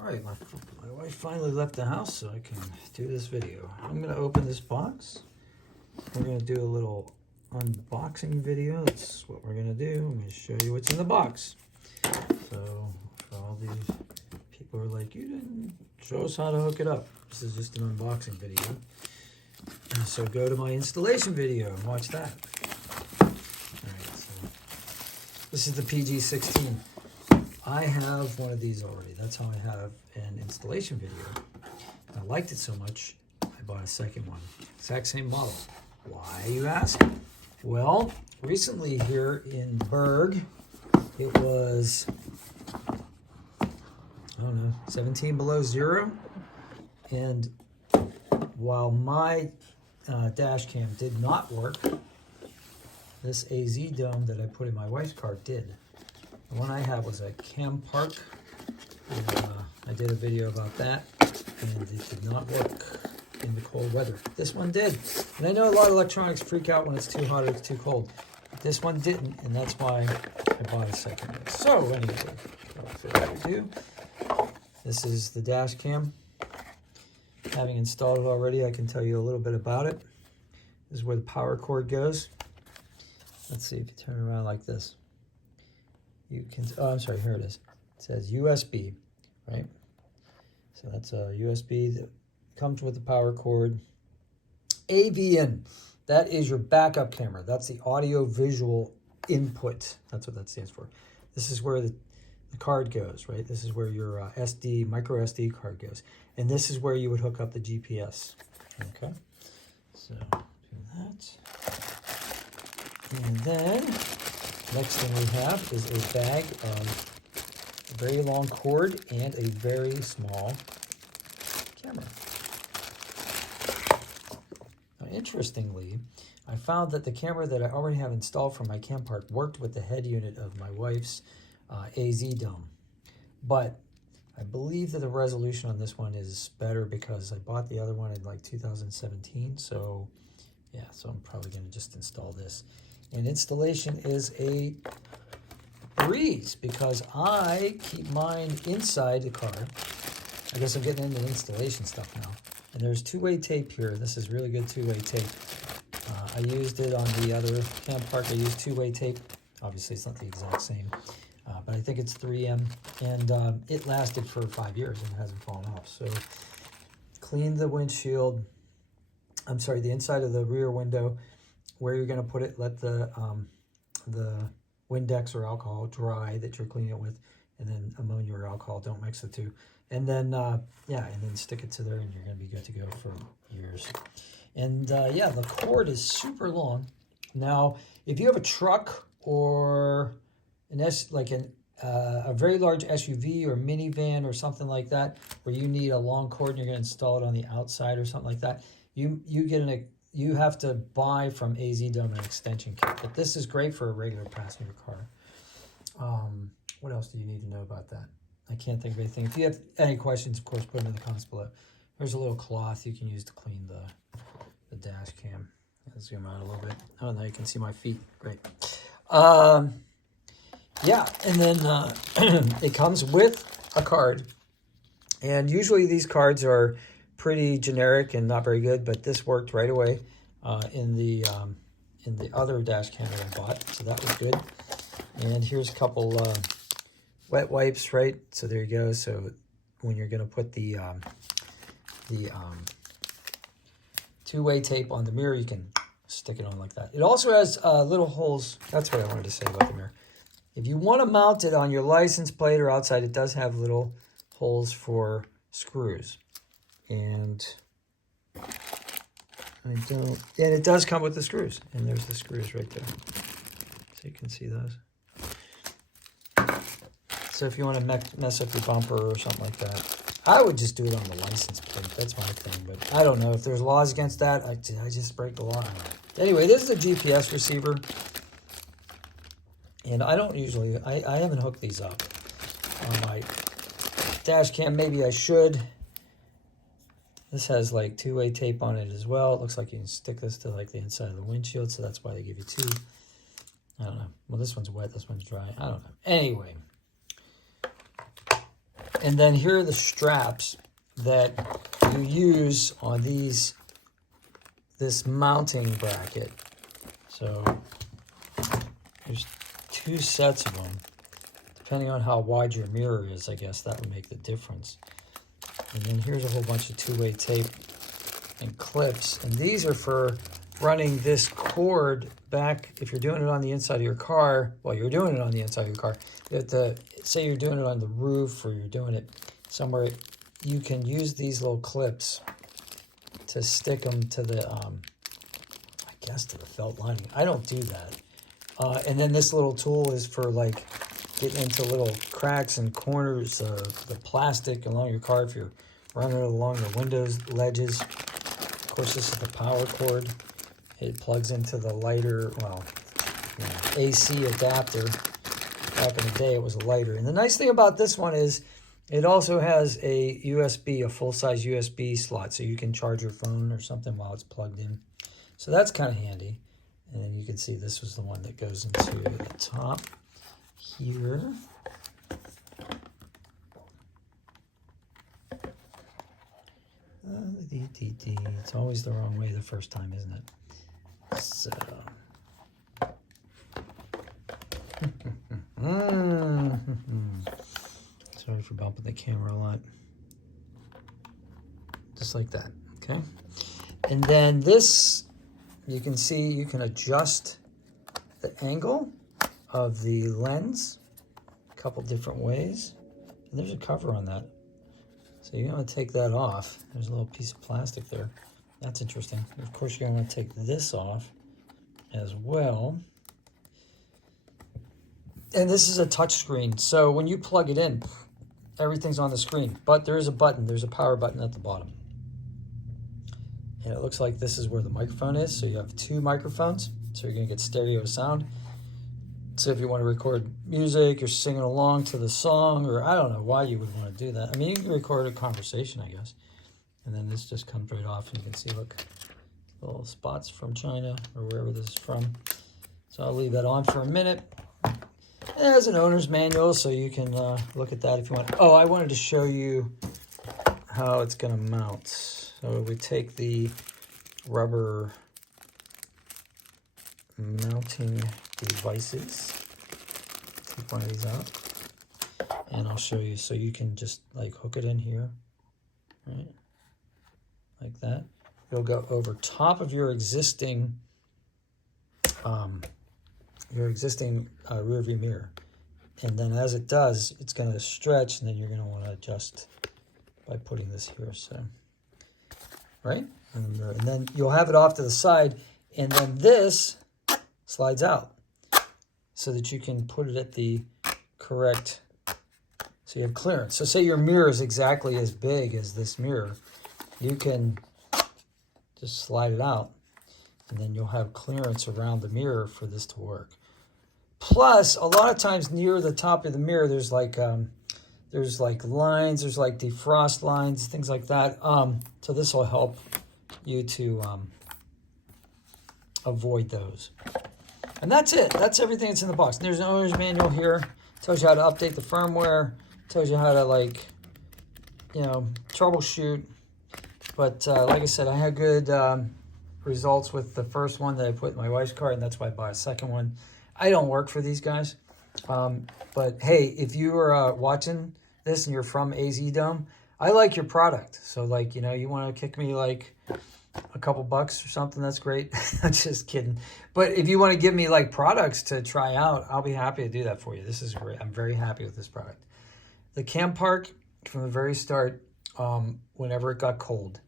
All right, my wife finally left the house so I can do this video. I'm gonna open this box. We're gonna do a little unboxing video. That's what we're gonna do. I'm gonna show you what's in the box. So for all these people who are like, you didn't show us how to hook it up. This is just an unboxing video. And so go to my installation video and watch that. All right, so this is the PG16. I have one of these already. That's how I have an installation video. I liked it so much, I bought a second one. Exact same model. Why, you ask? Well, recently here in Berg, it was, I don't know, 17 below zero. And while my dash cam did not work, this AZDOME that I put in my wife's car did. The one I have was a Cam Park, and I did a video about that, and it did not work in the cold weather. This one did, and I know a lot of electronics freak out when it's too hot or it's too cold. But this one didn't, and that's why I bought a second one. So anyway, without further ado, this is the dash cam. Having installed it already, I can tell you a little bit about it. This is where the power cord goes. Let's see if you turn it around like this. You can, oh, I'm sorry, here it is. It says USB, right? So that's a USB that comes with the power cord. AVN, that is your backup camera. That's the audio visual input. That's what that stands for. This is where the card goes, right? This is where your micro SD card goes. And this is where you would hook up the GPS, okay? So do that. And then, next thing we have is a bag of a very long cord and a very small camera. Now, interestingly, I found that the camera that I already have installed for my Cam Park worked with the head unit of my wife's AZDOME. But I believe that the resolution on this one is better because I bought the other one in like 2017. So yeah, so I'm probably going to just install this. And installation is a breeze because I keep mine inside the car. I guess I'm getting into installation stuff now. And there's two-way tape here. This is really good two-way tape. I used it on the other Cam Park. I used two-way tape. Obviously, it's not the exact same, but I think it's 3M. And it lasted for 5 years and it hasn't fallen off. So clean the windshield. I'm sorry, the inside of the rear window. Where you're going to put it, let the Windex or alcohol dry that you're cleaning it with, and then ammonia or alcohol, don't mix the two. And then, yeah, and then stick it to there and you're going to be good to go for years. And yeah, the cord is super long. Now, if you have a truck or a very large SUV or minivan or something like that, where you need a long cord and you're going to install it on the outside or something like that, you have to buy from AZDOME an extension kit, but this is great for a regular passenger car. What else do you need to know about that? I can't think of anything. If you have any questions, of course, put them in the comments below. There's a little cloth you can use to clean the dash cam. I'll zoom out a little bit. Oh, now you can see my feet. Great. Yeah, and then it comes with a card. And usually these cards are pretty generic and not very good, but this worked right away in the other dash cam that I bought, so that was good. And here's a couple wet wipes, right? So there you go. So when you're going to put the two-way tape on the mirror, you can stick it on like that. It also has little holes. That's what I wanted to say about the mirror. If you want to mount it on your license plate or outside, it does have little holes for screws. And it does come with the screws, and there's the screws right there, so you can see those. So if you want to mess up your bumper or something like that, I would just do it on the license plate. That's my thing, but I don't know if there's laws against that. I just break the law. Anyway, this is a GPS receiver, and I don't usually, I haven't hooked these up on my dash cam. Maybe I should. This has like two-way tape on it as well. It looks like you can stick this to like the inside of the windshield, so that's why they give you two. I don't know. Well, this one's wet, this one's dry. I don't know. Anyway. And then here are the straps that you use on this mounting bracket. So there's 2 sets of them. Depending on how wide your mirror is, I guess that would make the difference. And then here's a whole bunch of 2-way tape and clips. And these are for running this cord back. If you're doing it on the inside of your car, well, you're doing it on the inside of your car. You have to, say you're doing it on the roof or you're doing it somewhere, you can use these little clips to stick them to the, I guess to the felt lining. I don't do that. And then this little tool is for like getting into little cracks and corners of the plastic along your car if you're running it along the windows ledges. Of course, this is the power cord. It plugs into the lighter, well, AC adapter. Back in the day, it was a lighter. And the nice thing about this one is it also has a USB, a full-size USB slot, so you can charge your phone or something while it's plugged in. So that's kind of handy. And then you can see this was the one that goes into the top here. It's always the wrong way the first time, isn't it? So. Sorry for bumping the camera a lot. Just like that, okay? And then this, you can see you can adjust the angle of the lens a couple different ways. And there's a cover on that. So you're going to take that off. There's a little piece of plastic there. That's interesting. Of course, you're going to take this off as well. And this is a touch screen. So when you plug it in, everything's on the screen. But there is a button. There's a power button at the bottom. And it looks like this is where the microphone is. So you have 2 microphones. So you're going to get stereo sound. So if you want to record music, you're singing along to the song, or I don't know why you would want to do that. I mean, you can record a conversation, I guess. And then this just comes right off, and you can see, look, little spots from China, or wherever this is from. So I'll leave that on for a minute. There's an owner's manual, so you can look at that if you want. Oh, I wanted to show you how it's going to mount. So we take the rubber mounting devices. Take one of these out, and I'll show you. So you can just like hook it in here, right? Like that. It'll go over top of your existing rear view mirror, and then as it does, it's going to stretch, and then you're going to want to adjust by putting this here. So, right, and then you'll have it off to the side, and then this slides out so that you can put it at the correct, so you have clearance. So say your mirror is exactly as big as this mirror, you can just slide it out, and then you'll have clearance around the mirror for this to work. Plus, a lot of times near the top of the mirror, there's like lines, there's like defrost lines, things like that. So this will help you to avoid those. And that's it. That's everything that's in the box. And there's an owner's manual here. Tells you how to update the firmware. Tells you how to, like, you know, troubleshoot. But like I said, I had good results with the first one that I put in my wife's car, and that's why I bought a second one. I don't work for these guys. But hey, if you are watching this and you're from AZDOME, I like your product. So, like, you know, you want to kick me like a couple bucks or something, that's great. I'm just kidding. But if you want to give me like products to try out, I'll be happy to do that for you. This is great. I'm very happy with this product. The Cam Park, from the very start, whenever it got cold,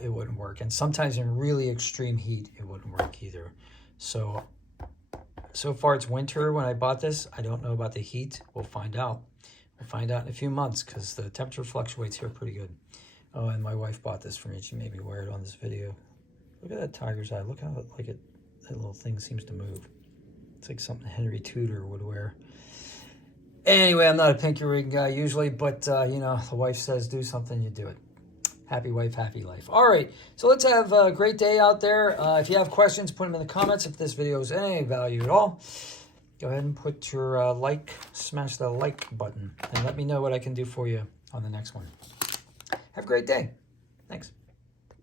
it wouldn't work. And sometimes in really extreme heat, it wouldn't work either. So far it's winter when I bought this. I don't know about the heat. We'll find out. We'll find out in a few months because the temperature fluctuates here pretty good. Oh, and my wife bought this for me. She made me wear it on this video. Look at that tiger's eye. Look how that little thing seems to move. It's like something Henry Tudor would wear. Anyway, I'm not a pinky ring guy usually, but you know, the wife says do something, you do it. Happy wife, happy life. All right, so let's have a great day out there. If you have questions, put them in the comments if this video is any value at all. go ahead and put your smash the like button, and let me know what I can do for you on the next one. Have a great day. Thanks.